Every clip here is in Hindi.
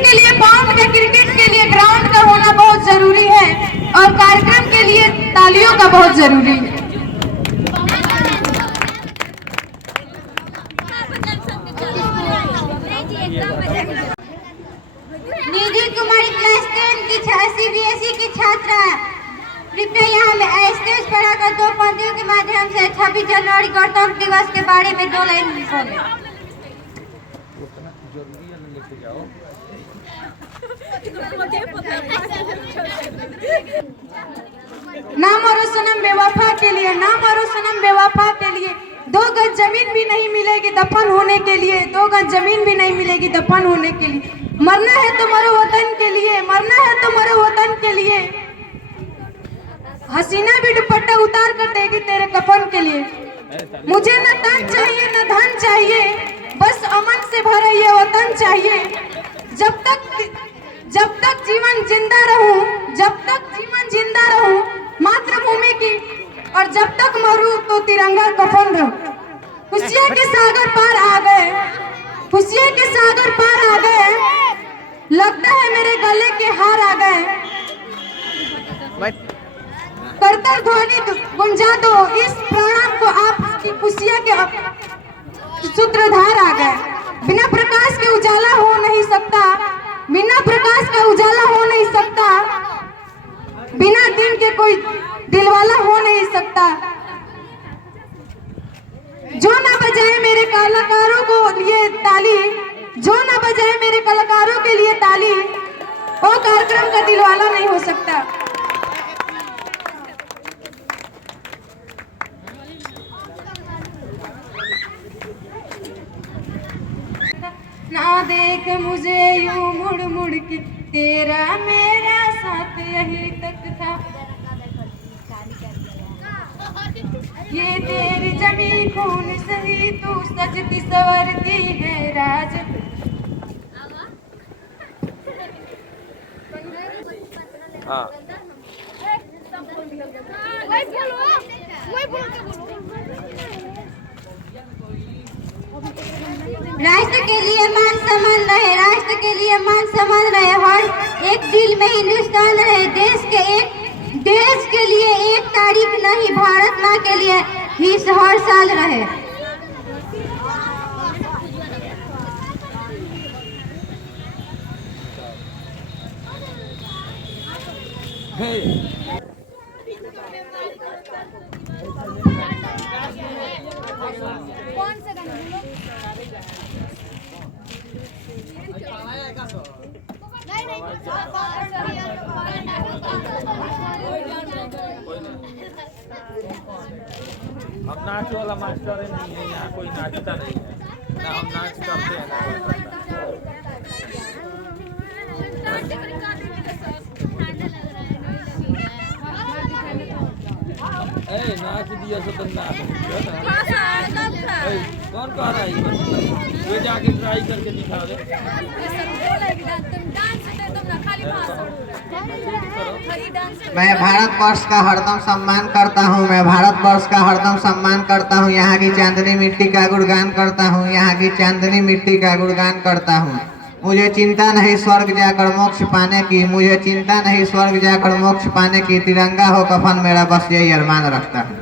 के लिए पाउंड का, क्रिकेट के लिए ग्राउंड का होना बहुत जरूरी है और कार्यक्रम के लिए तालियों का बहुत जरूरी है। निधि कुमारी क्लास 10 की CBSE की छात्रा, कृपया यहाँ स्टेज पर आकर दो पंक्तियों के माध्यम से 26 जनवरी गणतंत्र दिवस के बारे में 2 लाइन बोले। ना मरो सनम बेवफा के लिए, ना मरो सनम बेवफा के लिए, 2 गज जमीन भी नहीं मिलेगी दफन होने के लिए, 2 गज जमीन भी नहीं मिलेगी दफन होने के लिए। मरना है तो मरो वतन के लिए, मरना है तो मरो वतन के लिए। हसीना भी दुपट्टा उतार कर देगी तेरे कफन के लिए। मुझे न तन चाहिए न धन चाहिए, बस अमन से भरा ये वतन चाहिए। जब तक जीवन जिंदा रहूं, जब तक जीवन जिंदा रहूं मातृभूमि की, और जब तक मरूं तो तिरंगा कफन रहूं। खुशियां के सागर पार आ गए, खुशियां के सागर पार आ गए, लगता है मेरे गले के हार आ गए। करतर ध्वनि गुंजा दो इस प्रणाम को, आपकी खुशियां के सूत्रधार आ गए। बिना प्रकाश के उजाला हो नहीं सकता, बिना प्रकाश का उजाला हो नहीं सकता, बिना दिन के कोई दिलवाला हो नहीं सकता। जो ना बजाए मेरे कलाकारों को लिए ताली, जो ना बजाए मेरे कलाकारों के लिए ताली, वो कार्यक्रम का दिलवाला नहीं हो सकता। ना देख मुझे यूं मुड़ मुड़ के, तेरा मेरा साथ यही तक था। ये तेरी जमी खून सही, तू सजती सवरती है राज। राष्ट्र के लिए मान सम्मान रहे, राष्ट्र के लिए मान सम्मान रहे, हर एक दिल में हिंदुस्तान रहे। देश के लिए एक तारीख नहीं, भारत माँ के लिए ही हर साल रहे। हम नाच वाला मास्टर नहीं है, यहाँ कोई नाचता नहीं है, ना हम नाच करते हैं नाच दिया सो तो नाच कौन कह रहा है ये जाके ट्राई करके दिखा दे। मैं भारत वर्ष का हरदम सम्मान करता हूँ, मैं भारत वर्ष का हरदम सम्मान करता हूँ। यहाँ की चांदनी मिट्टी का गुणगान करता हूँ, यहाँ की चांदनी मिट्टी का गुणगान करता हूँ। मुझे चिंता नहीं स्वर्ग जाकर मोक्ष पाने की, मुझे चिंता नहीं स्वर्ग जाकर मोक्ष पाने की, तिरंगा हो कफन मेरा बस यही अरमान रखता हूँ।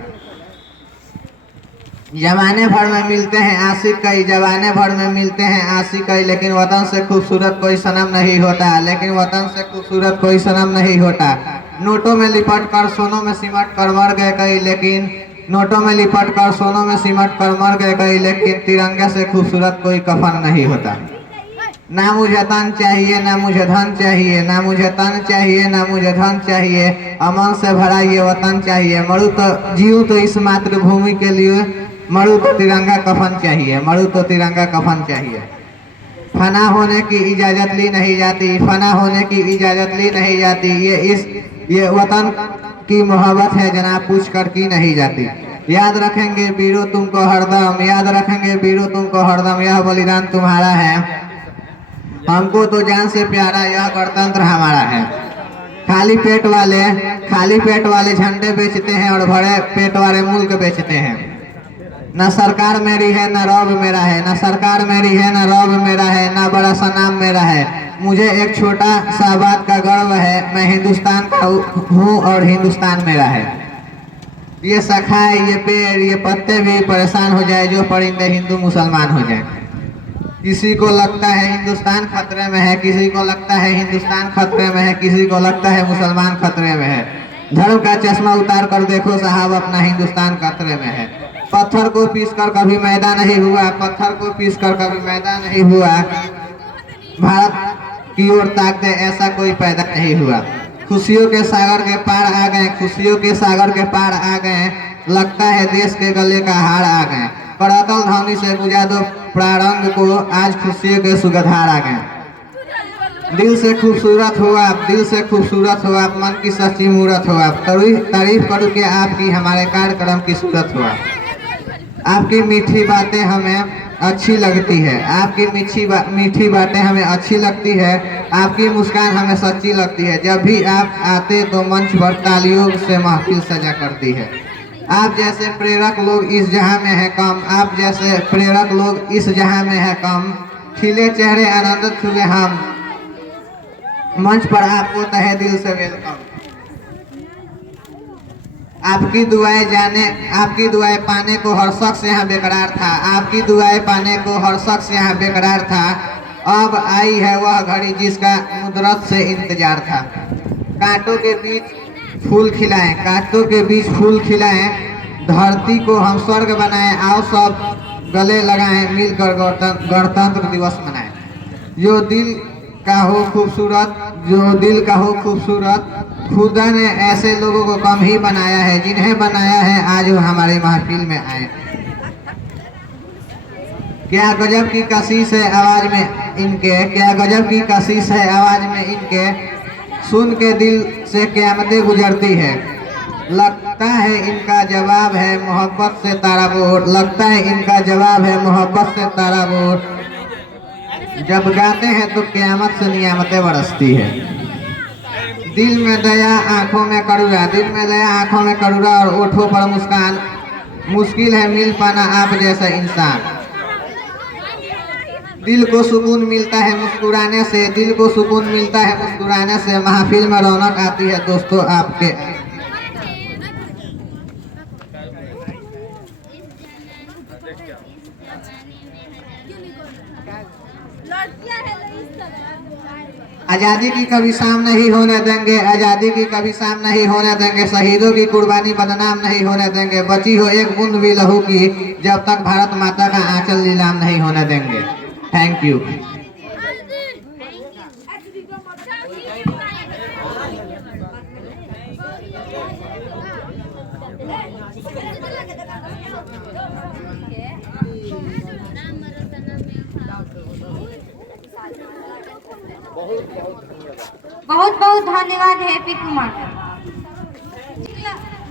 जमाने भर में मिलते हैं आशिक कई, जमाने भर में मिलते हैं आशिक कई, लेकिन वतन से खूबसूरत कोई सनम नहीं होता, लेकिन वतन से खूबसूरत कोई सनम नहीं होता। नोटों में लिपट कर सोनों में सिमट कर मर गए कई, लेकिन नोटों में लिपट कर सोनों में सिमट कर मर गए कई, लेकिन तिरंगे से खूबसूरत कोई कफन नहीं होता। ना मुझे तन चाहिए ना मुझे धन चाहिए, ना मुझे तन चाहिए ना मुझे धन चाहिए, अमन से भरा ये वतन चाहिए। मरू तो जीऊँ तो इस मातृभूमि के लिए, मरू तो तिरंगा कफन चाहिए, मरू तो तिरंगा कफन चाहिए। फना होने की इजाजत ली नहीं जाती, फना होने की इजाजत ली नहीं जाती, ये वतन की मोहब्बत है जनाब पूछ कर की नहीं जाती। याद रखेंगे वीरों तुमको हरदम, याद रखेंगे वीरों तुमको हरदम, यह बलिदान तुम्हारा है, हमको तो जान से प्यारा यह गणतंत्र हमारा है। खाली पेट वाले झंडे बेचते हैं और भरे पेट वाले मुल्क बेचते हैं। न सरकार मेरी है न रौब मेरा है, न सरकार मेरी है न रौब मेरा है, न बड़ा सा नाम मेरा है, मुझे एक छोटा सा बात का गर्व है, मैं हिंदुस्तान का हूँ और हिंदुस्तान मेरा है। ये शाखाएं, ये पेड़, ये पत्ते भी परेशान हो जाए जो परिंदे हिंदू मुसलमान हो जाए। किसी को लगता है हिंदुस्तान खतरे में है, किसी को लगता है हिंदुस्तान खतरे में है, किसी को लगता है मुसलमान खतरे में है। धर्म का चश्मा उतार कर देखो साहब, अपना हिंदुस्तान खतरे में है। पत्थर को पीस कर कभी मैदा नहीं हुआ, पत्थर को पीस कर कभी मैदा नहीं हुआ। भारत की ओर ताक दे ऐसा कोई पैदा नहीं हुआ। खुशियों के सागर के पार आ गए, खुशियों के सागर के पार आ गए, लगता है देश के गले का हार आ गए। करातल ध्वनि से गुजा दो प्रारंभ को, आज खुशियों के सुगंधार आ गए। दिल से खूबसूरत हो आप, दिल से खूबसूरत हो आप, मन की सच्ची मूरत हो आप। तारीफ करूँ कि आपकी हमारे कार्यक्रम की सूरत हो आप। आपकी मीठी बातें हमें अच्छी लगती है, आपकी मीठी बातें हमें अच्छी लगती है। आपकी मुस्कान हमें सच्ची लगती है। जब भी आप आते तो मंच पर तालियों से महफिल सजा करती है। आप जैसे प्रेरक लोग इस जहां में है कम, आप जैसे प्रेरक लोग इस जहां में है कम। खिले चेहरे आनंदित हुए हम, मंच पर आपको तहे दिल से वेलकम। आपकी दुआएं पाने को हर शख्स यहाँ बेकरार था, आपकी दुआएं पाने को हर शख्स यहाँ बेकरार था। अब आई है वह घड़ी जिसका मुद्रत से इंतजार था। कांटों के बीच फूल खिलाएं, कांटों के बीच फूल खिलाएं, धरती को हम स्वर्ग बनाएं। आओ सब गले लगाएं, मिलकर गणतंत्र दिवस मनाएं। जो दिल का हो खूबसूरत, जो दिल का हो खूबसूरत, खुदा ने ऐसे लोगों को कम ही बनाया है, जिन्हें बनाया है आज वो हमारे महफिल में आए। क्या गजब की कशिश है आवाज में इनके, क्या गजब की कशिश है आवाज में इनके। सुन के दिल से क़यामतें गुजरती है। लगता है इनका जवाब है मोहब्बत से ताराबोर, लगता है इनका जवाब है मोहब्बत से ताराबोर। जब गाते हैं तो क़यामत से नियामतें बरसती है। दिल में दया आंखों में करुणा, दिल में दया आंखों में करुणा और ओठों पर मुस्कान। मुश्किल है मिल पाना आप जैसा इंसान। दिल को सुकून मिलता है मुस्कुराने से, दिल को सुकून मिलता है मुस्कुराने से। महफिल में रौनक आती है दोस्तों आपके। आज़ादी की कभी शाम नहीं होने देंगे, आज़ादी की कभी शाम नहीं होने देंगे। शहीदों की कुर्बानी बदनाम नहीं होने देंगे। बची हो एक बूंद भी लहू की, जब तक भारत माता का आंचल नीलाम नहीं होने देंगे। Thank you. बहुत बहुत धन्यवाद हैप्पी कुमार।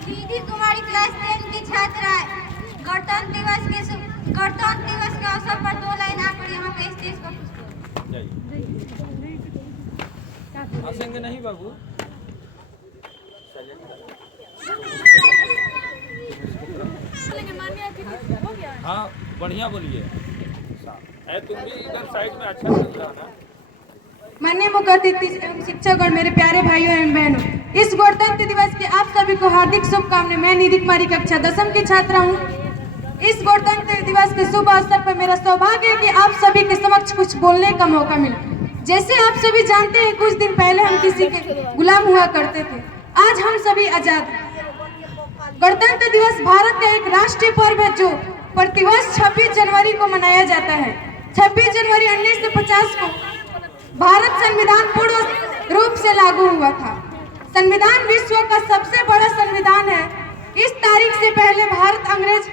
दीदी कुमारी क्लास 10 की छात्रा गणतंत्र दिवस के अवसर पर 2 लाइन आकर यहाँ पे स्टेज पर हंसेंगे नहीं बाबू। हाँ बढ़िया बोलिए। तुम भी इधर साइड में अच्छा चल रहा ना। माननीय मुख्य अतिथि एवं शिक्षक और मेरे प्यारे भाइयों एवं बहनों, इस गणतंत्र दिवस की आप सभी को हार्दिक शुभकामनाएं। मैं निधि कुमारी कक्षा 10वीं की छात्रा हूँ। इस गणतंत्र दिवस के शुभ अवसर पर मेरा सौभाग्य है कि आप सभी के समक्ष कुछ बोलने का मौका मिला। जैसे आप सभी जानते हैं, कुछ दिन पहले हम किसी के गुलाम हुआ करते थे, आज हम सभी आजाद। गणतंत्र दिवस भारत का एक राष्ट्रीय पर्व है जो प्रतिवर्ष 26 जनवरी को मनाया जाता है। 26 जनवरी 1950 को भारत संविधान पूर्ण रूप से लागू हुआ था। संविधान विश्व का सबसे बड़ा संविधान है। इस तारीख से पहले भारत अंग्रेज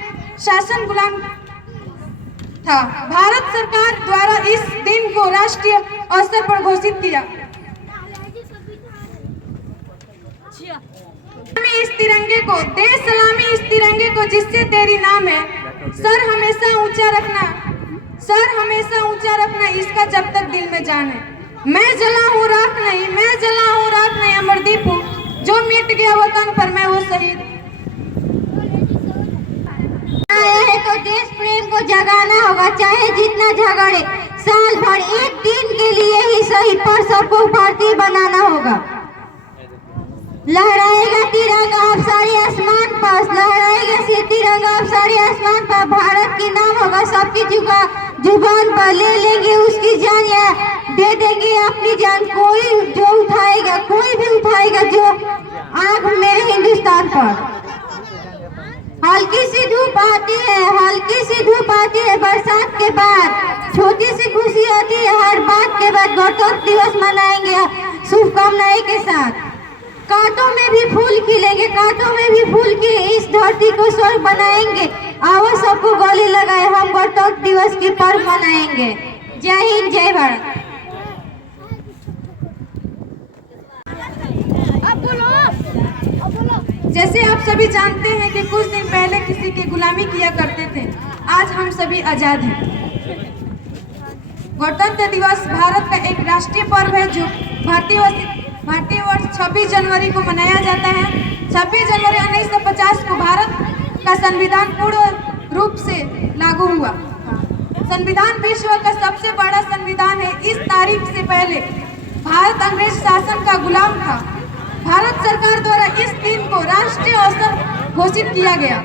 शासन गुलाम था। भारत सरकार द्वारा इस दिन को राष्ट्रीय अवसर पर घोषित किया। इस तिरंगे को दे सलामी, इस तिरंगे को जिससे तेरी नाम है। सर हमेशा ऊंचा रखना, सर हमेशा ऊंचा रखना, इसका जब तक दिल में जान है। मैं जला हूँ राख नहीं, मैं जला हूँ राख नहीं, अमरदीप हूँ जो मिट गया वतन पर, मैं वो शहीद। आया है तो देश प्रेम को जगाना होगा, चाहे जितना झगड़े। साल भर एक दिन के लिए ही सही फूल बनाना होगा। लहराएगा तिरंगा अब सारे आसमान पर, लहराएगा से तिरंगा अब सारे आसमान पर। भारत की नाम होगा सबकी जुबान पर, ले लेंगे उसकी जान या दे देंगे अपनी जान। कोई जो उठाएगा, कोई भी उठाएगा जो आंख मेरे हिंदुस्तान पर। हल्की सी धूप आती है, हल्की सी धूप आती है बरसात के बाद, छोटी सी खुशी आती है हर बात के बाद। गणतंत्र दिवस मनाएंगे शुभकामनाएं के साथ। कांटों में भी फूल खिलेंगे, कांटों में भी फूल खिले, इस धरती को स्वर्ग बनाएंगे। आओ सबको गले लगाए, हम गणतंत्र दिवस की पर्व मनाएंगे। जय हिंद, जय भारत। जैसे आप सभी जानते हैं कि कुछ दिन पहले किसी की गुलामी किया करते थे, आज हम सभी आजाद हैं। गणतंत्र दिवस भारत का एक राष्ट्रीय पर्व है जो भारतीय वर्ष 26 जनवरी को मनाया जाता है। 26 जनवरी 1950 को भारत का संविधान पूर्ण रूप से लागू हुआ। संविधान विश्व का सबसे बड़ा संविधान है। इस तारीख से पहले भारत अंग्रेज शासन का गुलाम था। भारत सरकार द्वारा इस दिन को राष्ट्रीय अवसर घोषित किया गया।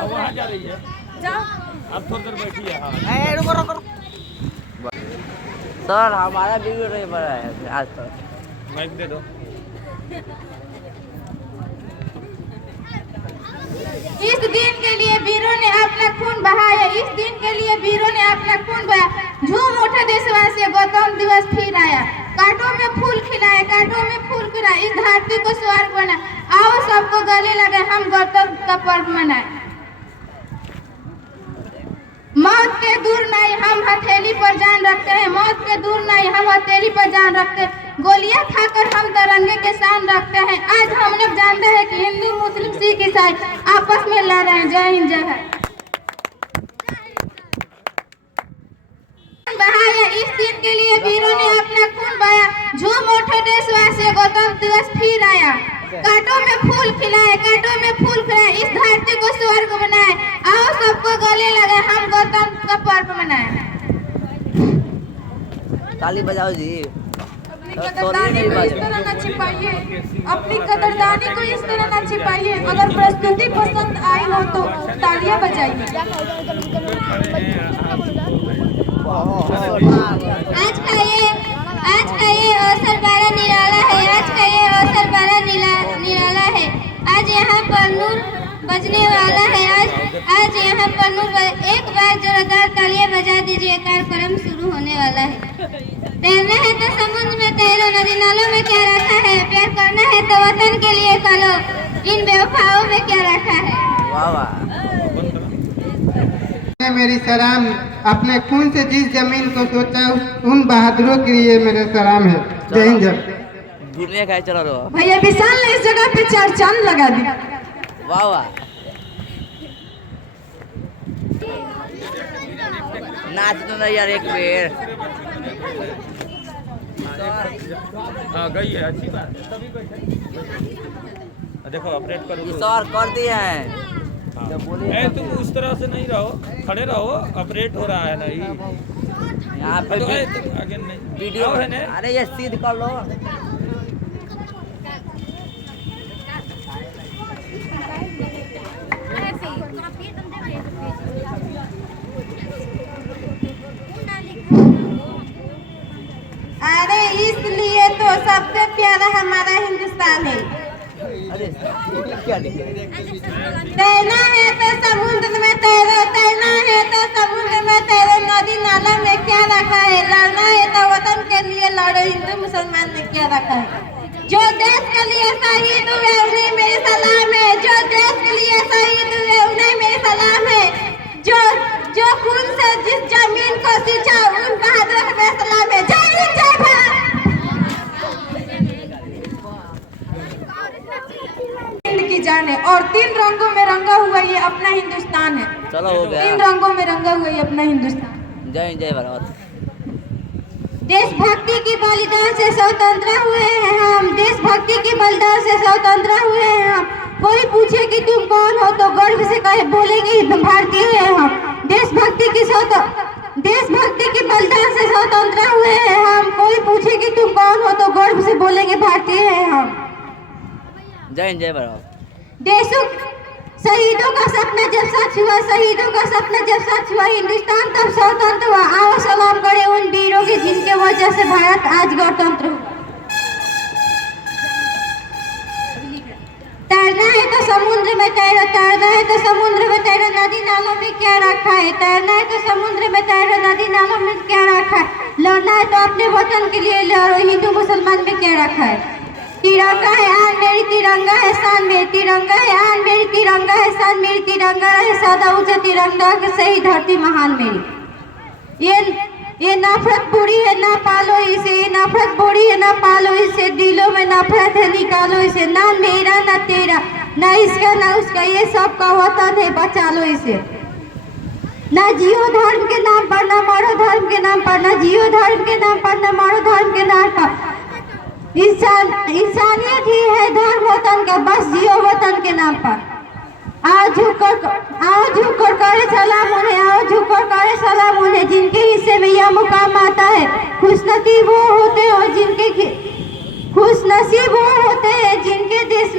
वहाँ जा रही है, जाओ आप थोड़ी देर बैठिए। हाँ सर हमारा वीडियो नहीं बना है आज तक। माइक दे दो। इस दिन के लिए वीरों ने अपना खून बहाया, इस दिन के लिए वीरों ने अपना खून बहाया। झूम उठे देशवासी, गणतंत्र दिवस फिर आया। कांटों में फूल खिलाए, कांटों में फूल खिलाए, इस धरती को स्वर्ग बनाए। आओ सबको गले लगे, हम गणतंत्र का पर्व मनाए। मौत के दूर नहीं, हम हथेली पर जान रखते हैं। मौत के दूर नहीं, हम हथेली पर जान रखते हैं। गोलियां खाकर हम तिरंगे के शान रखते हैं। आज हम लोग जानते हैं कि हिंदू, मुस्लिम, सिख, ईसाई आपस में लड़ रहे हैं। जय हिंद, जय भारत। बहाया, इस दिन के लिए वीरों ने अपना खून बहाया। झूम उठे देशवासी, गणतंत्र दिवस फिर आया। कांटों में फूल खिलाए, कांटों में फूल खिलाए, इस धरती को स्वर्ग बनाए। आओ सबको गले लगे, हम गणतंत्र का पर्व मनाए। ताली बजाओ जी। अपनी कदरदानी को इस तरह न छिपाइए, अपनी कदरदानी को इस तरह न छिपाइए। अगर प्रस्तुति पसंद आई हो तो तालियां बजाइए। आज का ये अवसर बड़ा निराला है, आज का ये अवसर बड़ा निराला है। आज यहाँ पर नूर बजने वाला है। आज यहाँ पर नूर एक बार जोरदार तालियां बजा दीजिए, कार्यक्रम शुरू होने वाला है। तैरना है तो समुद्र में तैरो, नदी नालों में क्या रखा है। प्यार करना है तो वतन के लिए करो, इन बेवफाओं में क्या रखा है। वाह वाह। मेरी सलाम, अपने खून से जिस जमीन को सोचा उन बहादुरों के लिए मेरे सलाम है। जय हिंद, जय। घूमने का चलो रो। भैया विशाल ने इस जगह पे 4 चांद लगा दी। वाह वाह। नाच तो नहीं यार एक बेर। हाँ गई है, अच्छी बात है। तभी बैठे देखो, अपडेट करो। सर कर दिए हैं। ए, तुम उस तरह से नहीं रहो, खड़े रहो। ऑपरेट हो रहा है ना ये। यहाँ पे तो तुम आगे नहीं वीडियो है ना। अरे ये सीध कर लो। अरे इसलिए तो सबसे प्यारा हमारा हिंदुस्तान है। अरे क्या लिखे? तैरना है तो समुद्र में तैरो, तैरना है तो समुद्र में तैरो, नदी नाला में क्या रखा है। लड़ना है तो वतन के लिए लड़ो, हिंदू मुसलमान में क्या रखा है। जो देश के लिए शहीद हुए उन्हें मेरी सलाम है। जो देश के लिए शहीद हुए उन्हें मेरी सलाम है। जो खून से जिस जमीन को सींचा उन बहादुरों को मेरी सलाम है। जय हिंद, जय भारत। जान है और 3 रंगों में रंगा हुआ ये अपना हिंदुस्तान है। चलो हो 3 गया। रंगों में रंगा हुआ ये अपना हिंदुस्तान। जय हिंद जय भारत। देशभक्ति की बलिदान से स्वतंत्र हुए हैं हम, देशभक्ति की बलिदान से स्वतंत्र हुए हैं हम। कोई पूछे कि तुम कौन हो तो गर्व से कहे बोलेंगे भारतीय हैं हम। देशभक्ति की बलिदान से स्वतंत्र हुए हैं हम। कोई पूछे कि तुम कौन हो तो गर्व से बोलेंगे भारतीय हैं हम। जय हिंद जय भारत। देशों शहीदों का सपना जब सच हुआ, शहीदों का सपना जब सच हुआ, हिंदुस्तान तब स्वतंत्र हुआ। आओ सलाम करें उन वीरों की जिनके वजह से भारत आज गणतंत्र हुआ। तैरना है तो समुद्र में तैरो, तैरना है तो समुद्र में तैरो, नदी नालों में क्या रखा है। तैरना है तो समुद्र में तैरो, नदी नालों में क्या रखा है। लड़ना है तो अपने वतन के लिए लड़ो, हिंदू मुसलमान में क्या रखा है। तिरंगा है आन मेरी, तिरंगा है शान मेरी, तिरंगा है आन मेरी, तिरंगा है शान मेरी, तिरंगा है सदा ऊंचा, तिरंगा के सही धरती महान मेरी। ये नफरत बुरी है ना पालो इसे, ये नफरत बुरी है ना पालो इसे, दिलों में नफरत है निकालो इसे। ना मेरा ना तेरा, ना इसका ना उसका, ये सबका वतन है बचा लो इसे। ना जियो धर्म के नाम पर, ना मरो धर्म के नाम पर, ना जियो धर्म के नाम पर, ना मरो धर्म के नाम पर। इंसानियत ही है धर्म वतन का, बस जियो वतन के नाम पर। आओ झुककर करे सलाम उन्हें, आओ झुककर करे सलाम उन्हें, जिनके हिस्से में यह मुकाम आता है। खुशनसीब वो होते हैं जिनके देश,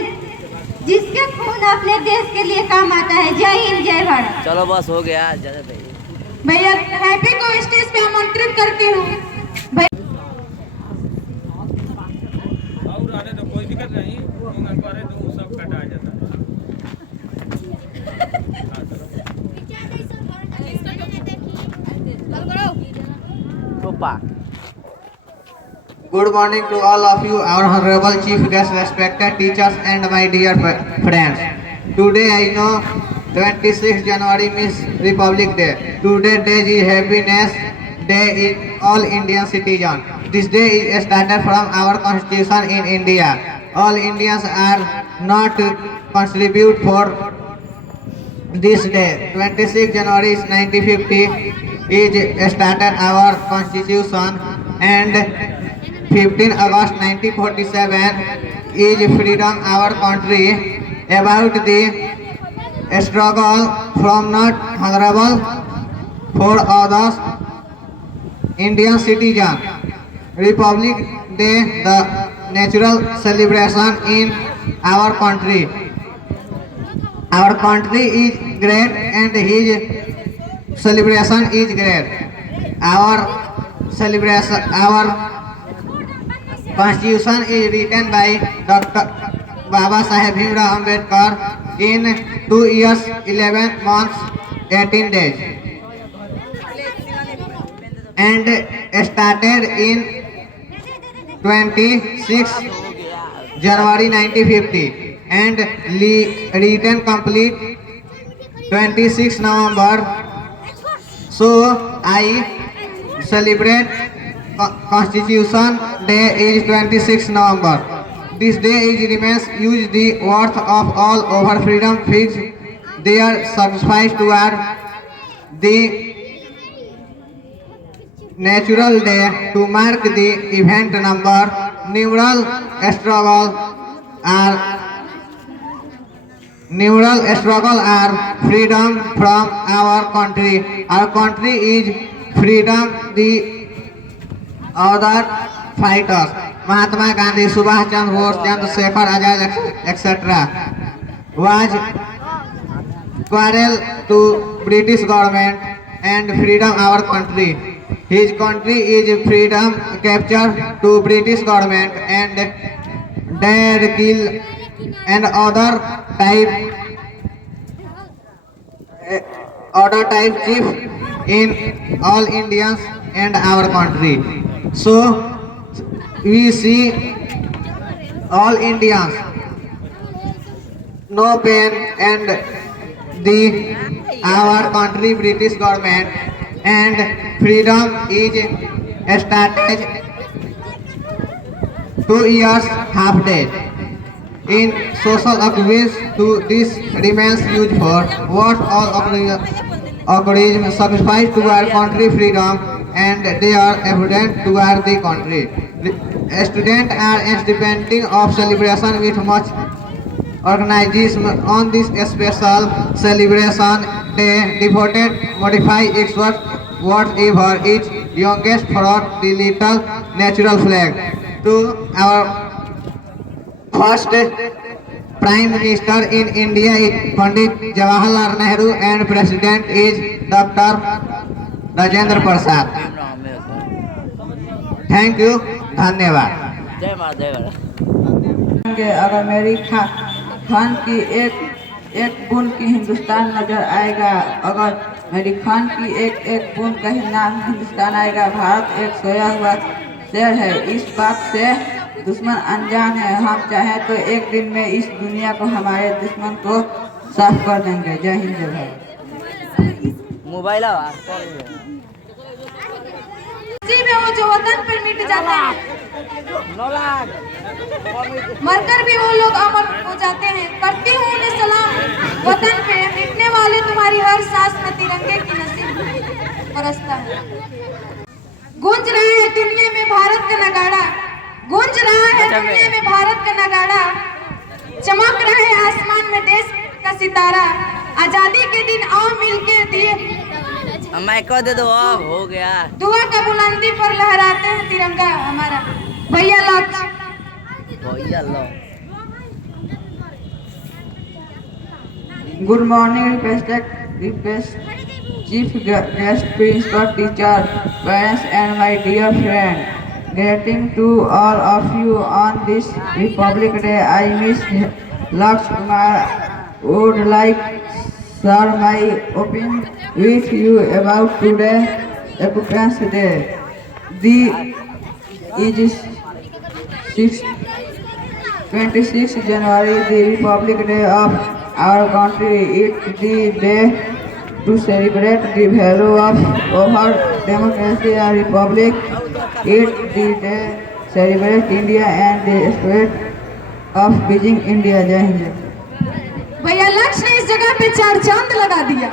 जिसके खून अपने देश के लिए काम आता है। जय हिंद जय भारत। चलो बस हो गया, ज्यादा नहीं। भैया हैप्पी को स्टेज पे आमंत्रित करती हूँ। और आने तो कोई दिक्कत नहीं, करे तो सब कटा जाता है। Good morning to all of you, our honorable chief guests, respected teachers and my dear friends. Today I know 26 January means Republic Day. Today day is happiness day in all Indian citizen. This day is started from our constitution in India. All Indians are not contribute for this day. 26 January is 1950 is started our constitution, and 15 August 1947 is freedom our country. About the struggle from not honorable for others Indian citizen. Republic Day, the natural celebration in our country. Our country is great and his celebration is great. Our Constitution is written by Dr. Baba Saheb Bhimrao Ambedkar in 2 years, 11 months, 18 days, and started in 26 January 1950 and written complete 26 November. So I celebrate Constitution Day is 26 November. This day is remains use the worth of all over freedom fix their sacrifice toward the natural day to mark the event number. Neural struggle are freedom from our country. Our country is freedom. The other fighters, Mahatma Gandhi, Subhash Chandra Bose, Chandrasekhar Azad, etc., was quarrel to British government and freedom our country. His country is freedom captured to British government and dead, kill and other type chief in all Indians and our country. So we see all Indians no pain and our country British government and freedom is started 2 years half day. in social activities to this remains used for what all occasions sacrifice to our country freedom and they are evident to our the country. Students are independent of celebration with much organization on this special celebration day devoted modify its whatever its youngest brought the little natural flag to our first Prime Minister in India is Pandit Jawaharlal Nehru and President is Dr. Rajendra Prasad. Thank you. धन्यवाद. जय माँ जय गणेश। अगर मेरी खान की एक बूंद की हिंदुस्तान नजर आएगा, अगर मेरी खान की एक बूंद कहीं नाम हिंदुस्तान आएगा। भारत एक सोया हुआ शेर है, इस बात से दुश्मन अनजान है। हम चाहें तो एक दिन में इस दुनिया को हमारे दुश्मन को साफ कर देंगे। जय हिंद जय भारत। मोबाइल जी में वो जो वतन पर मिट जाते हैं, मरकर भी वो लोग अमर हो जाते हैं। करती हूँ उन्हें सलाम वतन पे, मिटने वाले तुम्हारी हर सांस में तिरंगे की नसीब बरसता है। गूंज रहा है दुनिया में भारत का नगाड़ा, गूंज रहा है दुनिया में भारत का नगाड़ा, चमक रहा है आसमान में देश का सितारा। आजादी के दिन आओ मिलके दिए माइक दे दो, अब हो गया। दुआ का बुलंदी पर लहराते हैं तिरंगा हमारा। भैया लक्ष्य Good morning, respected chief guest, principal, teacher, parents, and my dear friend. Greeting to all of you on this Republic Day. I Miss Laksh Kumar would like share my opinion with you about today, Independence Day. The is 26 January, the Republic Day of our country. It's the day to celebrate the value of our democracy and republic. It's the day celebrate India and the state of Beijing, India. जय हिंद। भैया लक्ष्य ने इस जगह पे 4 चांद लगा दिया।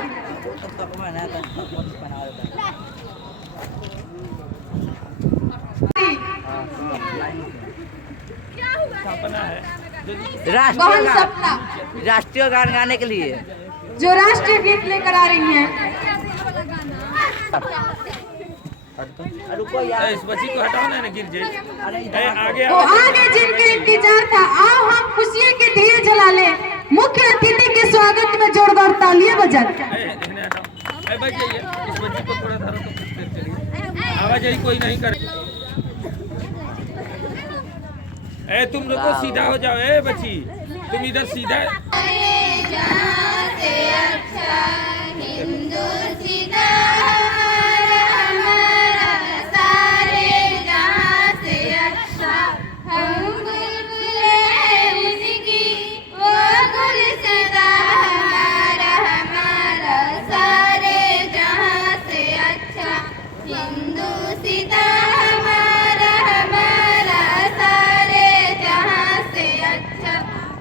राष्ट्रीय गान गाने के लिए जो राष्ट्रीय गीत लेकर आ रही हैं। इस बच्ची को हटाओ ना, गिर जाए। आगे वो आगे जिनके इंतजार था, आओ हम खुशियों के दिए जला ले। मुख्य अतिथि के स्वागत में जोरदार तालियां बजा। इस बच्ची को थोड़ा धरो तो चलिए। आवाजाही कोई नहीं करे। तुम लोग को सीधा हो जाओ। बच्ची तुम इधर सीधा।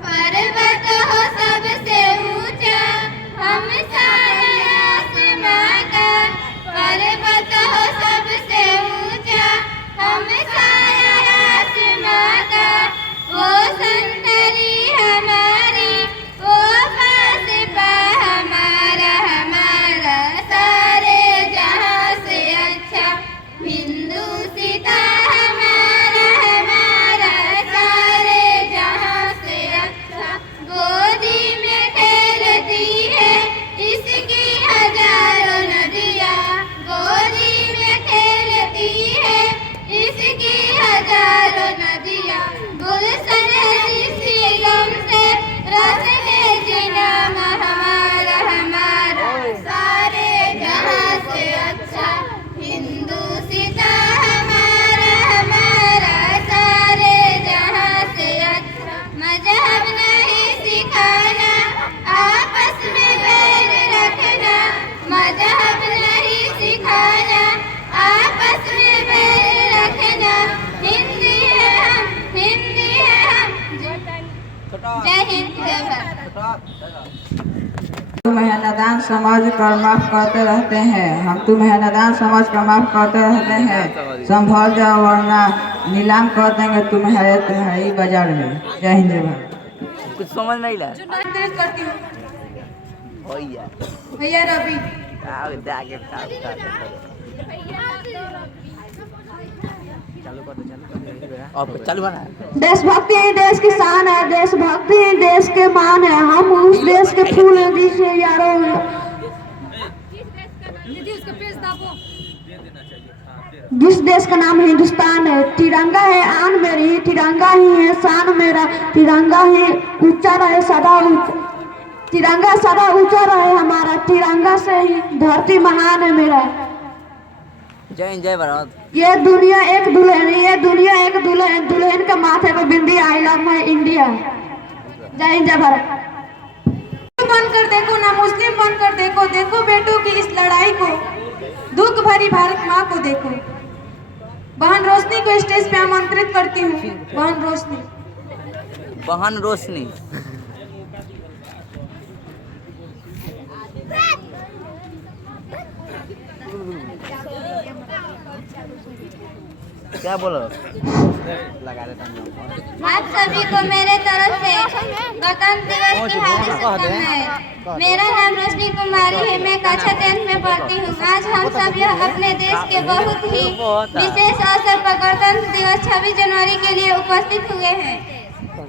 पर्वत हो सबसे ऊंचा, हम सारे जय हिंद जय भारत। तुम्हें नादान समझ कर माफ करते रहते हैं, हम तुम्हें नादान समझ कर माफ करते रहते हैं। संभल जाओ वरना नीलाम कर देंगे तुम्हारी बाजार में। जय हिंद जय भारत। कुछ समझ नहीं ला निर्देश करती हूँ भैया भैया रवि। आगे चालू बना। देशभक्ति ही देश की शान है, देशभक्ति ही देश के मान है। हम उस देश के फूल हैं जिसे यारों जिस देश का नाम हिंदुस्तान है। तिरंगा है आन मेरी, तिरंगा ही है शान मेरा। तिरंगा ही ऊंचा रहे सदा, तिरंगा सदा ऊंचा रहे हमारा। तिरंगा से ही धरती महान है मेरा। जय हिंद जय भारत। ये दुनिया एक दुल्हन, ये दुनिया एक दुल्हन, दुल्हन के माथे पे बिंदी। I love my India. जय हिंद जय भारत। बनकर देखो ना मुस्लिम बनकर देखो, देखो बेटों की इस लड़ाई को, दुख भरी भारत माँ को देखो। बहन रोशनी को स्टेज पे आमंत्रित करती हूँ। बहन रोशनी। बहन रोशनी क्या बोलो लगा देता हूँ। आप सभी को मेरे तरफ से गणतंत्र दिवस की हार्दिक शुभकामनाएं। मेरा नाम रोशनी कुमारी है, मैं कक्षा 10 में पढ़ती हूँ। आज हम सब यह अपने देश के बहुत ही विशेष अवसर पर गणतंत्र दिवस 26 जनवरी के लिए उपस्थित हुए हैं।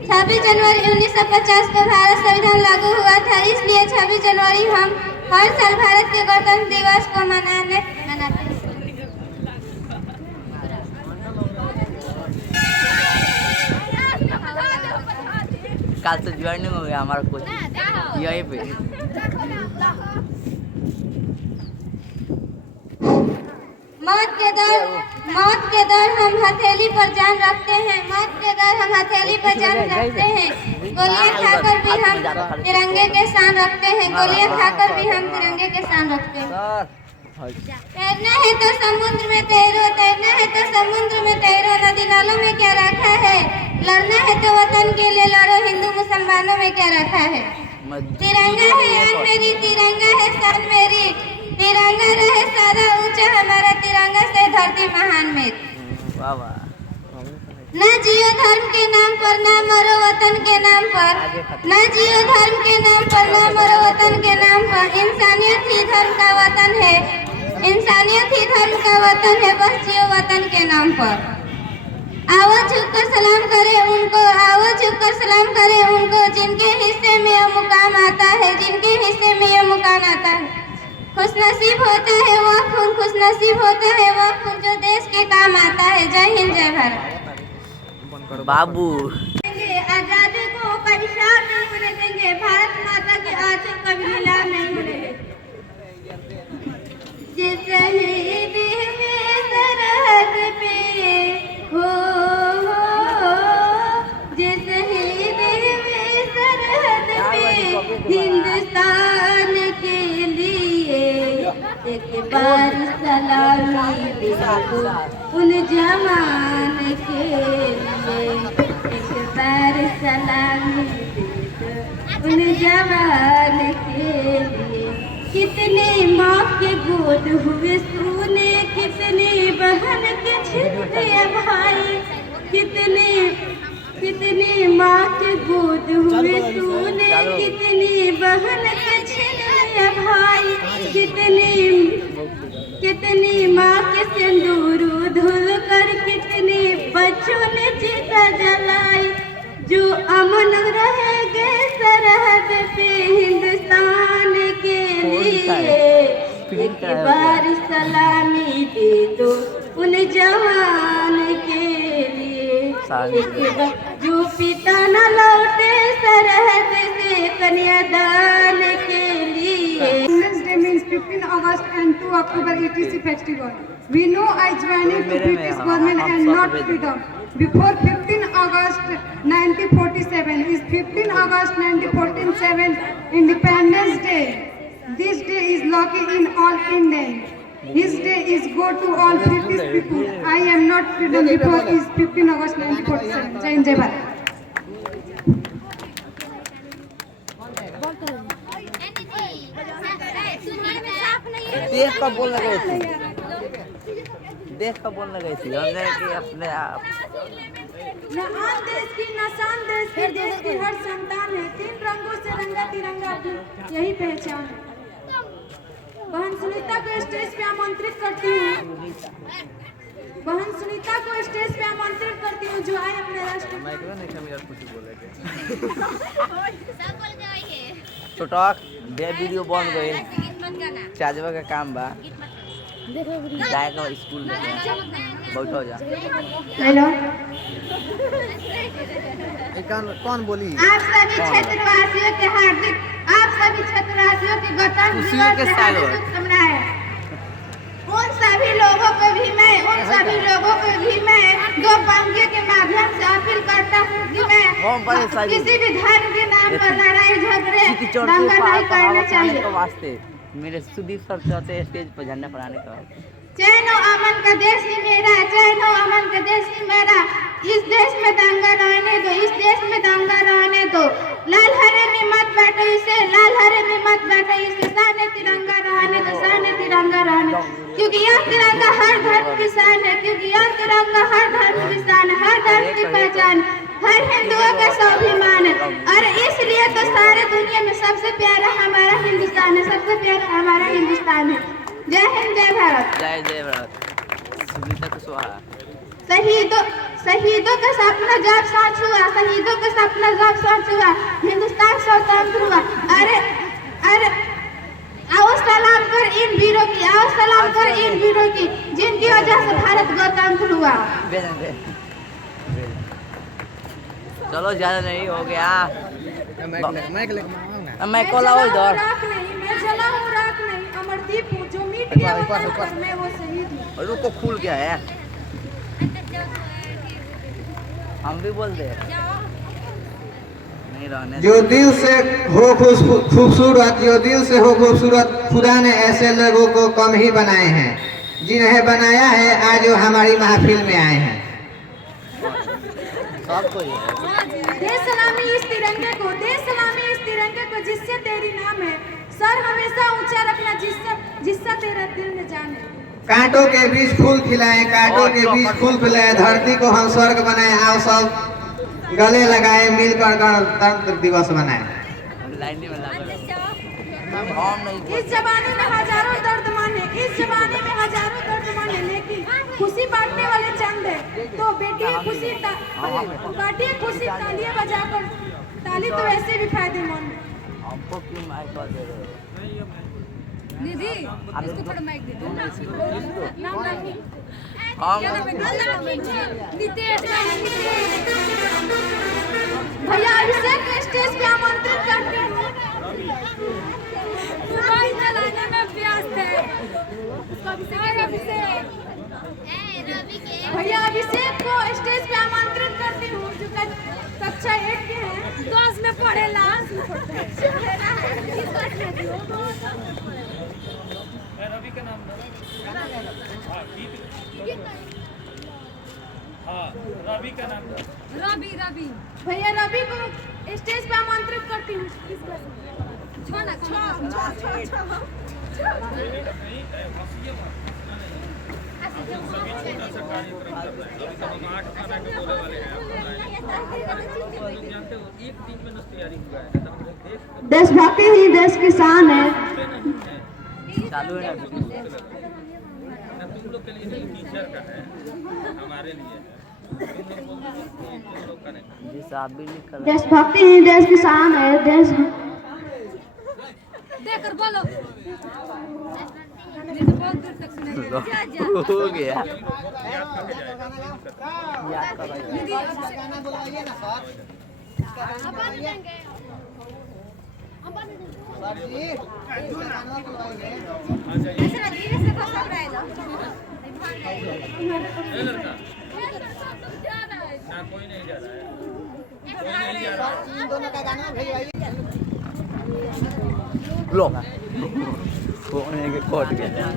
26 जनवरी 1950 को भारत संविधान लागू हुआ था, इसलिए 26 जनवरी हम हर साल भारत के गणतंत्र दिवस को मनाते हैं। कल से ज्वाइनिंग हो गया हमारा कुछ यहीं पे। मौत के दौर हम हथेली पर जान रखते हैं। मौत के दौर हम हथेली पर जान रखते हैं। गोलियां खाकर भी हम तिरंगे के शान रखते हैं। गोलियां खाकर भी हम तिरंगे के शान रखते हैं। तैरना है तो समुद्र में तैरो, तैरना है तो समुद्र में तैरो। नदी नालों में क्या रखा है, लड़ना है तो वतन के लिए लड़ो। हिंदू मुसलमानों में क्या रखा है। तिरंगा है आन मेरी, तिरंगा है शान मेरी। तिरंगा रहे सारा ऊंचा हमारा, तिरंगा से धरती महान मेरी। वाह वाह। ना जियो धर्म के नाम पर, ना मरो वतन के नाम पर। ना जियो धर्म के नाम पर, ना मरो वतन के नाम पर। इंसानियत ही धर्म का वतन है, इंसानियत ही धर्म का वतन है। बस जियो वतन के नाम पर। आओ झुककर सलाम करें उनको, आओ झुककर सलाम करें उनको, जिनके हिस्से में यह मुकाम आता है, जिनके हिस्से में यह मुकाम आता है। खुशनसीब होता है वह खून, खुशनसीब होता है वह खून जो देश के काम आता है। जय हिंद जय भारत। बाबू आजादी को परिशान नहीं होने देंगे, भारत माता के आंचल कभी नीलाम नहीं होने देंगे। जिस शहीद में सरहद पे हो, जिस शहीद में सरहद पे हिंदुस्तान के लिए एक बार सलामी दे दो उन जवान के लिए। एक बार सलामी दे दो उन जवान के लिए। कितने माँ के गोद हुए सोने, कितने बहन के छिपे भाई। कितने माँ के गोद हुए सोने, कितनी बहन के छिपे भाई। कितनी माँ के सिंदूर धुल कर, कितने बच्चों ने चिता जलाई। जो अमन रहेंगे सरहद पे हिंदुस्तान के लिए। एक बार सलामी दे दो उन जवान के लिए। एक बार जो पिता न लौटे सरहद से कन्यादान के लिए। Independence Day means 15 August and 2 October ETC festival. We know I joining to British government and not freedom. Before 15 August 1947 is 15 August 1947 Independence Day. This day is lucky in all Indians. This day is go to all British people. I am not freedom before is 15 August 1947. Jai Hind, Jai Bharat. देख कर बोलने गई थी, देख कर बोलने गई थी हमने कि अपने आप न आन देश की न शान देश की, देश की हर संतान है, 3 रंगों से रंगा तिरंगा अपनी यही पहचान है। बहन सुनीता को स्टेज पे आमंत्रित करती हूँ, बहन सुनीता को स्टेज पे आमंत्रित करती हूँ जो आए अपने राष्ट्र मैं क्यों नहीं कमी कुछ बोलेंगे। छोटा बे वीडियो बंद गई, चार्जवा का काम बा जाएगा स्कूल में, बैठो जा। हेलो, कौन बोली? आप सभी क्षेत्रवासियों के हार्दिक, आप सभी क्षेत्रवासियों के गणतंत्र खुशियों के दिवस की साथ हार्दिक शुभकामनाएं। उन सभी लोगों को भी मैं 2 पंक्तियों के माध्यम से अपील करता हूँ कि मैं किसी भी धर्म के नाम पर लड़ाई झगड़े दंगा नहीं करना चाहिए। वास्ते मेरे सुदीप सर चाहते हैं स्टेज पर झंडा फहराने का। चैन और अमन का देश ही मेरा, चैन और अमन का देश ही मेरा। इस देश में दंगा रहने दो, इस देश में दंगा रहने दो। लाल हरे में मत बैठो इसे, लाल हरे में मत बैठो इसे। साने तिरंगा रहने दो, साने तिरंगा रहने दो, क्योंकि यह तिरंगा हर धर्म की शान है, क्योंकि यह तिरंगा हर धर्म की शान है, हर धर्म की पहचान, हर हिंदुओं का स्वाभिमान है। और इसलिए तो सारे दुनिया में सबसे प्यारा हमारा हिंदुस्तान है, सबसे प्यारा हमारा हिंदुस्तान है। जय हिंद, जय भारत। जय जय भारत। सुनीता कुशवाहा। शहीदों का सपना जब सच हुआ, शहीदों का सपना जब सच हुआ, हिंदुस्तान स्वतंत्र हुआ। अरे आओ सलाम कर इन वीरों की, आओ सलाम कर इन वीरों की, जिनकी वजह से भारत गणतंत्र हुआ। चलो ज्यादा नहीं हो गया। मैं मैं कोला जला हूँ इधर राख नहीं, मैं जला हूँ राख नहीं, अमरदीप हूँ जो मिट गया वतन पर, मैं वो शहीद हूँ। रुको खुल गया है, हम भी बोल दे नहीं रहने। जो दिल से हो खूबसूरत, जो दिल से हो खूबसूरत, खुदा ने ऐसे लोगों को कम ही बनाए हैं। जिन्हें बनाया है आज वो हमारी महफिल में आए हैं। सबको दे सलामी इस तिरंगे को, दे सलामी इस तिरंगे को जिससे तेरी नाम है। सर हमेशा ऊंचा रखना जिससे तेरा दिल में जान है। कांटों के बीच फूल खिलाए, कांटों के बीच फूल खिलाए, धरती को हम स्वर्ग बनाए। आओ सब गले लगाए, मिलकर गणतंत्र दिवस मनाए। लाइन में लगा इस जमाने में हजारों दर्द माने, इस जमाने में हजारों दर्द माने, लेकिन खुशी बांटने वाले चंद है। तो बेटी खुशी बांटिए, खुशी तालियां बजाकर, ताली तो वैसे भी फायदेमंद है। हमको क्यों माइक दे रहे हो? दीदी इसको थोड़ा माइक दे दो। नाम नहीं भैया अभिषेक को स्टेज पे आमंत्रित करते हैं। मोबाइल चलाने में व्यस्त है। भैया अभिषेक को स्टेज पे आमंत्रित करती हूँ जो कक्षा 8 के हैं, 10 में पढ़ेला। रवि का नाम रवि का नाम रवि भैया रवि को स्टेज पे आमंत्रित करती हूँ। देशभक्ति ही देश की शान है। चालू है ना? तुम लोग के लिए नहीं, टीचर का है, हमारे लिए जी साहब भी लिख कर देशभक्ति ही देश की शान है। देश देकर बोलो। हो गया याद कर ना कोई नहीं जा रहा है, कोई नहीं जा रहा है। लो फोन के कोट गया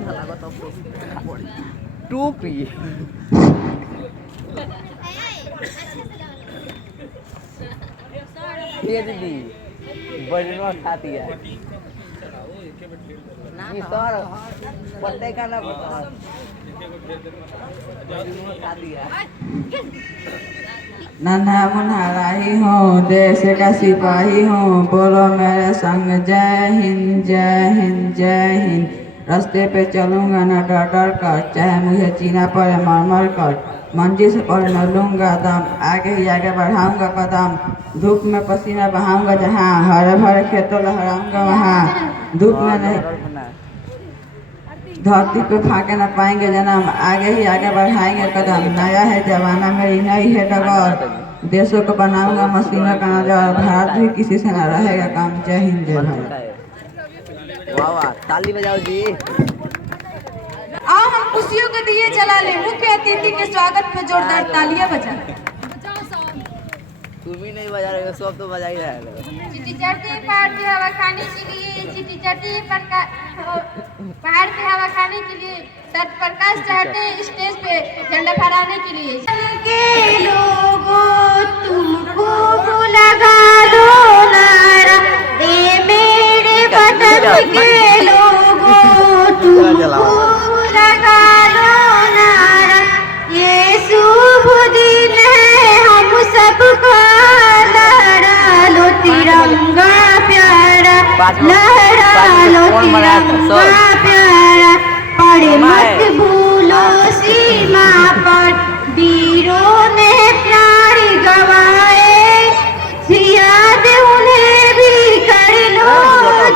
टोपी ये दीदी बजनवा खाती है ये सर पत्ते का ना नन्हा मुन्हा राही हूँ, देश का सिपाही हूँ, बोलो मेरे संग जय हिंद जय हिंद जय हिंद। रास्ते पे चलूँगा ना डर डर कर, चाहे मुझे जीना पड़े मर मर कर। मंजिल पर न लूँगा दम, आगे ही आगे बढ़ाऊँगा कदम। धूप में पसीना बहाऊँगा जहाँ, हरे भरे खेतों लहराऊँगा वहाँ। धूप में नहीं धरती पे फाके न पाएंगे जन्म, आगे ही आगे बढ़ाएंगे कदम। नया है जमाना, मेरी नई है डगर, देशों को बनाऊंगा मशीनों का नजर। भारत भी किसी से न रहेगा काम। जय हिंद जय भारत। वाह वाह, ताली बजाओ जी। आओ हम खुशियों के दिए जला ले, मुख्य अतिथि के स्वागत में जोरदार तालियां बजा। तुम ही नहीं बजा रहे हो, सब तो बजा ही रहे हो। चिट्ठी चढ़ती है पहाड़ पे हवा खाने के लिए, चिट्ठी चढ़ती है पहाड़ पे हवा खाने के लिए, तट प्रकाश चढ़ते हैं स्टेज पे झंडा फहराने के लिए। के लोगों तुमको लगा लो नारा, ए मेरे वतन के लोगों तुमको लगा लो नारा। ये शुभ दिन है हम सबका, लहरा लो तिरंगा प्यारा, लहरा लो तिरंगा प्यारा। पड़े मत भूलो सीमा पर, वीरों ने प्राण गवाए, याद उन्हें भी कर लो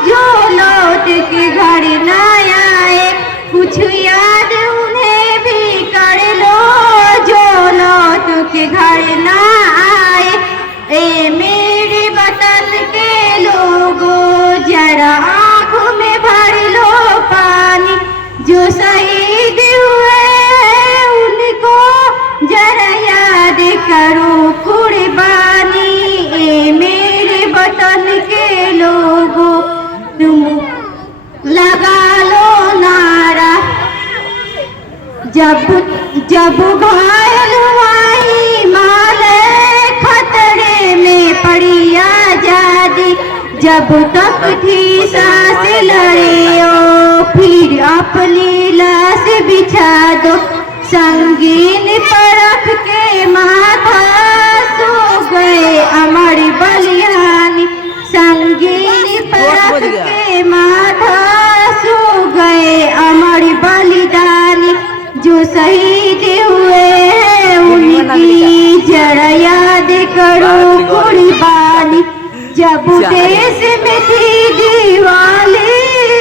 जो लौट के घर न आए। कुछ याद उन्हें भी कर लो जो लौट के घर न आए। ए मेरे वतन के लोगों जरा आँखों में भर लो पानी, जो शहीद हुए हैं उनको जरा याद करो कुर्बानी। ए मेरे वतन के लोगों तुम लगा लो नारा, जब घायल हुआ हिमालय, खतरे में पड़ी आजादी। जब तक थी सांस लड़े ओ, फिर अपनी लाश बिछा दो। संगीन पर रख के माथा सो गए अमर बलिदानी, संगीन पर रख के माथा सो गए अमर बलिदानी। जो शहीद हुए हैं उनकी जरा याद करो कुर्बानी। जब देश में थी दिवाली,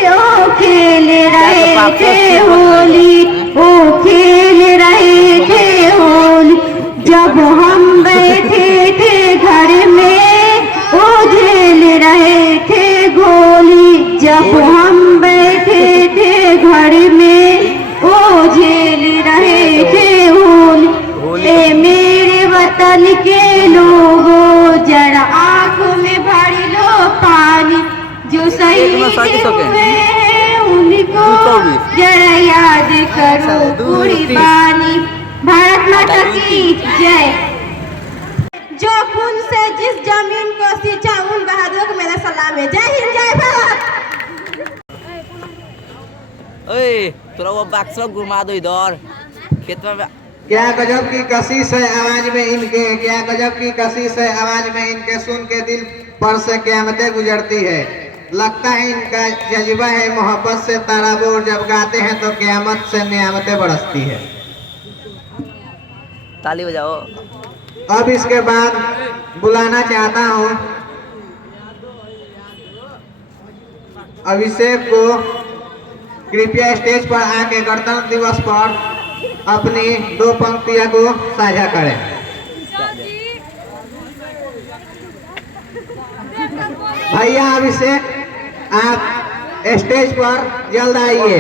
ओ खेल रहे थे होली, ओ खेल रहे थे होली। जब हम बैठे थे घर में, ओ झेल रहे थे गोली। जब हम बैठे थे घर में, ओ झेल रहे थे होली। ए मेरे वतन के लोगों जरा आँखों में भर लो पानी, जो शहीद हुए हैं उनको जरा याद करो कुर्बानी। भारत माता की जय। जो खून से जिस जमीन को सींचा उन बहादुरों को मेरा सलाम है। जय हिंद जय भारत। ओए थोड़ा वो बक्सा घुमा दो इधर खेत में। क्या गजब की कशिश है आवाज में इनके, क्या गजब की कशिश है आवाज में इनके। सुन के दिल पर से क़यामतें गुजरती है। लगता है इनका जज्बा है मोहब्बत से ताराबोर, जब गाते हैं तो क़यामत से नियामतें बरसती है। ताली बजाओ। अब इसके बाद बुलाना चाहता हूँ अभिषेक को, कृपया स्टेज पर आके गणतंत्र दिवस पर अपनी 2 पंक्तियों को साझा करें। भैया अभिषेक, आप स्टेज पर जल्द आइए।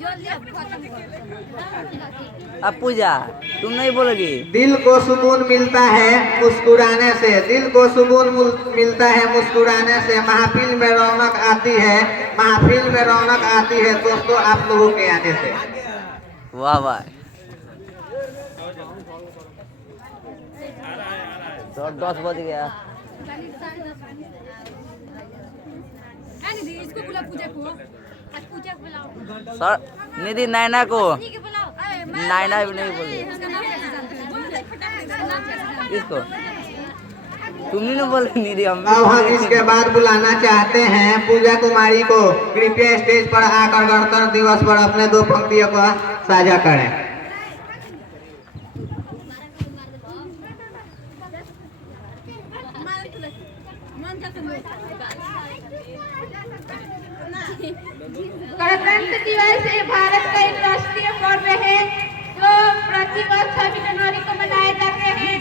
जल्दी अब पूजा तुम नहीं बोलोगी? दिल को सुकून मिलता है मुस्कुराने से, दिल को सुकून मिलता है मुस्कुराने से। महफिल में रौनक आती है, महफिल में रौनक आती है दोस्तों आप लोगों के आने से। वाह वाह। तो 10 बज गया। सर निधि नैना को, नैना भी नहीं बोले इसको, तुम नहीं बोले निधि। अब हम इसके बाद बुलाना चाहते हैं पूजा कुमारी को। कृपया स्टेज पर आकर गणतंत्र दिवस पर अपने 2 पंक्तियों को साझा करें। गणतंत्र दिवस भारत का एक राष्ट्रीय पर्व है जो प्रतिवर्ष 26 जनवरी को मनाए जाते हैं।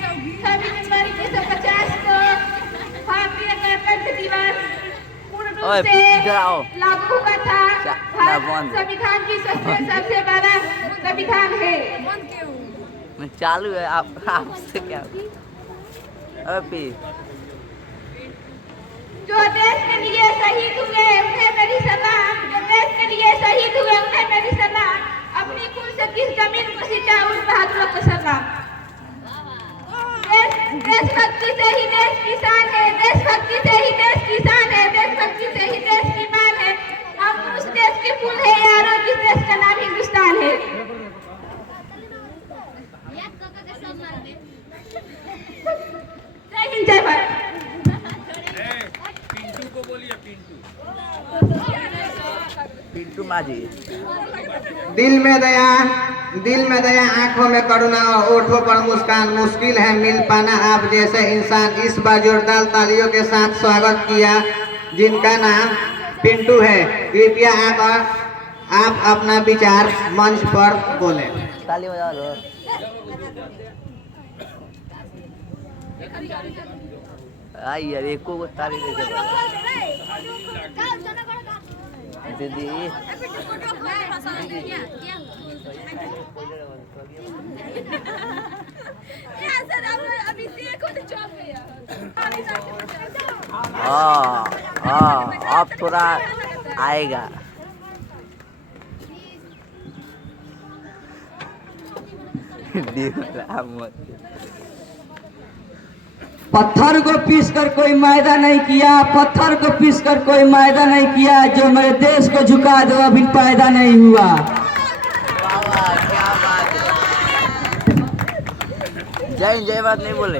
26 जनवरी 1950 को भारतीय गणतंत्र दिवस पूर्ण रूप से लागू हुआ था। भारत संविधान की सबसे बड़ा संविधान है। मैं चालू है आपसे क्या? अभी जो देश के लिए शहीद हुए उन्हें मेरी सलाम, जो देश के लिए शहीद हुए उन्हें मेरी सलाम। अपनी खून से किस जमीन को सींचा उन बहादुरों को सलाम। देशभक्ति से ही देश की शान है, देशभक्ति से ही देश की शान है, देशभक्ति से ही देश की मान है। हम उस देश के फूल है यारों जिस देश का नाम हिंदुस्तान है। जय हिंद जय भारत। पिंटू माझी। दिल में दया आंखों में करुणा और ओठों पर मुस्कान। मुश्किल है मिल पाना आप जैसे इंसान। इस बार जोरदार तालियों के साथ स्वागत किया जिनका नाम पिंटू है। कृपया आप अपना विचार मंच पर बोले। ताली बजा लो। आई यार एको को ताली दे दीदी। अब थोड़ा आएगा। पत्थर को पीस कर कोई मायदा नहीं किया, पत्थर को पीस कर कोई मायदा नहीं किया। जो मेरे देश को झुका दो अभी पैदा नहीं हुआ। क्या बात है। जय बात नहीं बोले।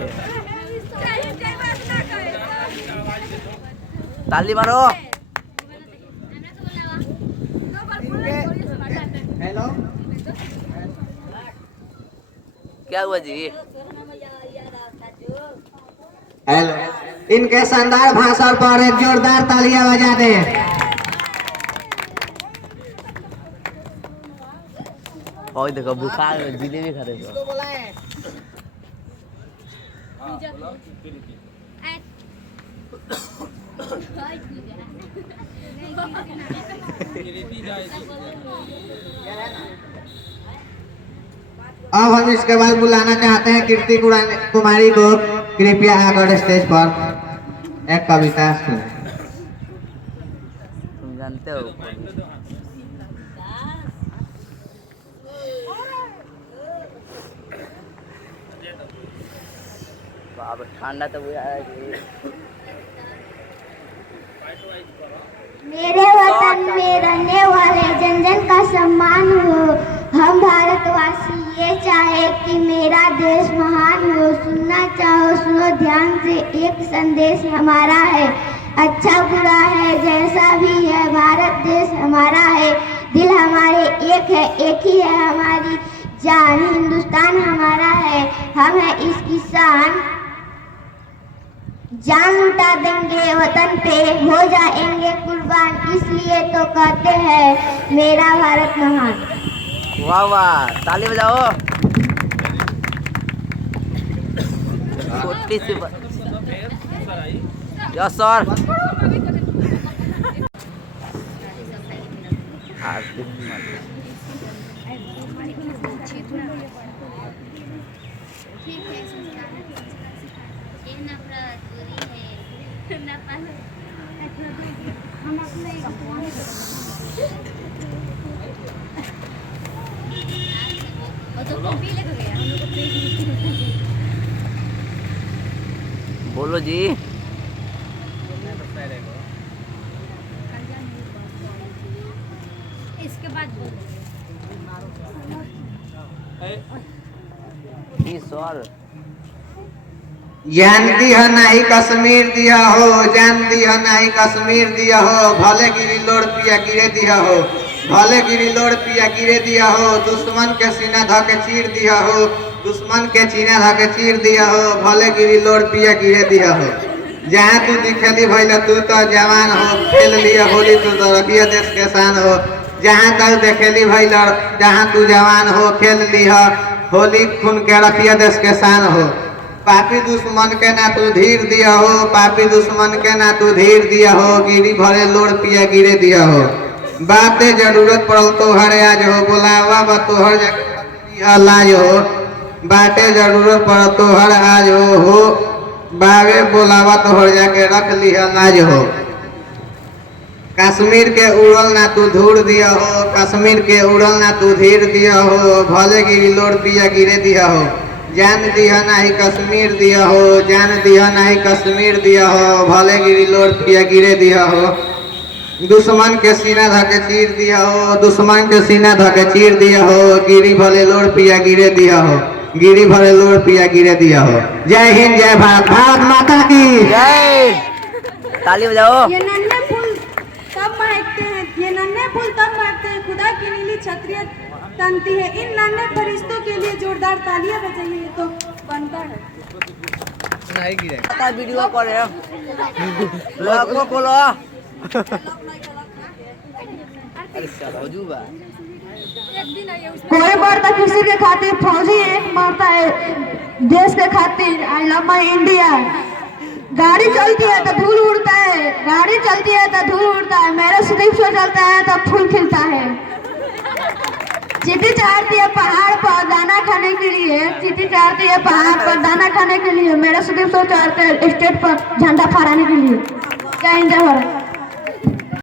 ताली मारो। हेलो क्या हुआ जी? हेलो, इनके शानदार भाषण पर एक जोरदार तालियां बजा दे। और देखो बुखार में जिलेबी खा रहे हो। अब हम इसके बाद बुलाना चाहते हैं कीर्ति कुमारी को। कृपया आकर स्टेज पर एक कविता सुने। तुम जानते हो बाबा ठंडा तो हुआ है। मेरे वतन में रहने वाले जन जन का सम्मान हो। हम भारतवासी ये चाहे कि मेरा देश महान हो। सुनना चाहो सुनो ध्यान से, एक संदेश हमारा है। अच्छा बुरा है जैसा भी है, भारत देश हमारा है। दिल हमारे एक है, एक ही है हमारी जान। हिंदुस्तान हमारा है, हम है इसकी शान। जान लुटा देंगे वतन पे, हो जाएंगे कुर्बान। इसलिए तो कहते हैं मेरा भारत महान। वाह वाह, ताली बजाओ। छोटी सी यस सर। बोलो जी। इसके बाद सर जानती है नहीं कश्मीर दिया हो, जानती है नहीं कश्मीर दिया हो, भले गिरी लोड़ पिया गिरे दिया हो, भले गिरी लोड़ पिया गिरे दिया हो, दुश्मन के सीना धके चीर दिया हो, दुश्मन के सीना धके चीर दिया हो, भले गिरी लोड़ पिया गिरे दिया हो। जहाँ तू दिखेली भैया तू तो जवान हो, खेल लिया होली तू तो रखिए देश के शान हो। जहाँ तक देखेली भैया जहाँ तू जवान हो, खेल लिया होली खून के रखिए देश के शान हो। पापी दुश्मन के ना तू धीर दिया हो, पापी दुश्मन के ना तू धीर दिया हो, गिरी भरे लोड़ पिया गिरे दिया हो। बातें जरूरत पड़ल तोहर आज हो, बुलावा बा तोहर लाज हो, बातें जरूरत पड़ल तोहर आज हो, बावे बुलावा तोहर जाके रख लिया लाज हो। कश्मीर के उड़ल ना तू धूड़ दिया हो, कश्मीर के उड़ल ना तू धीर दिया हो, भले गिरी लोड़ पिया गिरे दिया हो। जान दिया नहीं कश्मीर दिया हो, जान दिया नहीं कश्मीर दिया हो, भले गिरी लोड़ पिया गिरे दिया हो। दुश्मन के सीना धके चीर दिया हो, दुश्मन के सीना धके चीर दिया हो, गिरी भले लोड़ पिया गिरे दिया हो, गिरी भले लोड़ पिया गिरे दिया हो। जय हिंद, जय भारत, भारत माता की जय। ताली बजाओ। ये नन्हे फूल तब महकते हैं, ये नन्हे फूल तब महकते हैं, खुदा की नीली छतरियाँ तनती है। इन नन्हे फरिश्तों के लिए जोरदार तालियां बजाइए, ये तो बनता है। वीडियो कर रहे खोलो। कोई मरता किसी के खातिर, फौजी एक मरता है देश के खातिर। I love my India. गाड़ी चलती है तो धूल उड़ता है, गाड़ी चलती है तो धूल उड़ता है, मेरा स्लीप से चलता है तो फूल खिलता है। चींटी चढ़ती है पहाड़ पर दाना खाने के लिए, चींटी चढ़ती है पहाड़ पर दाना खाने के लिए, मेरा स्लीप से चढ़ते हैं स्टेट पर झंडा फहराने के लिए। जय हिंद, जय भारत।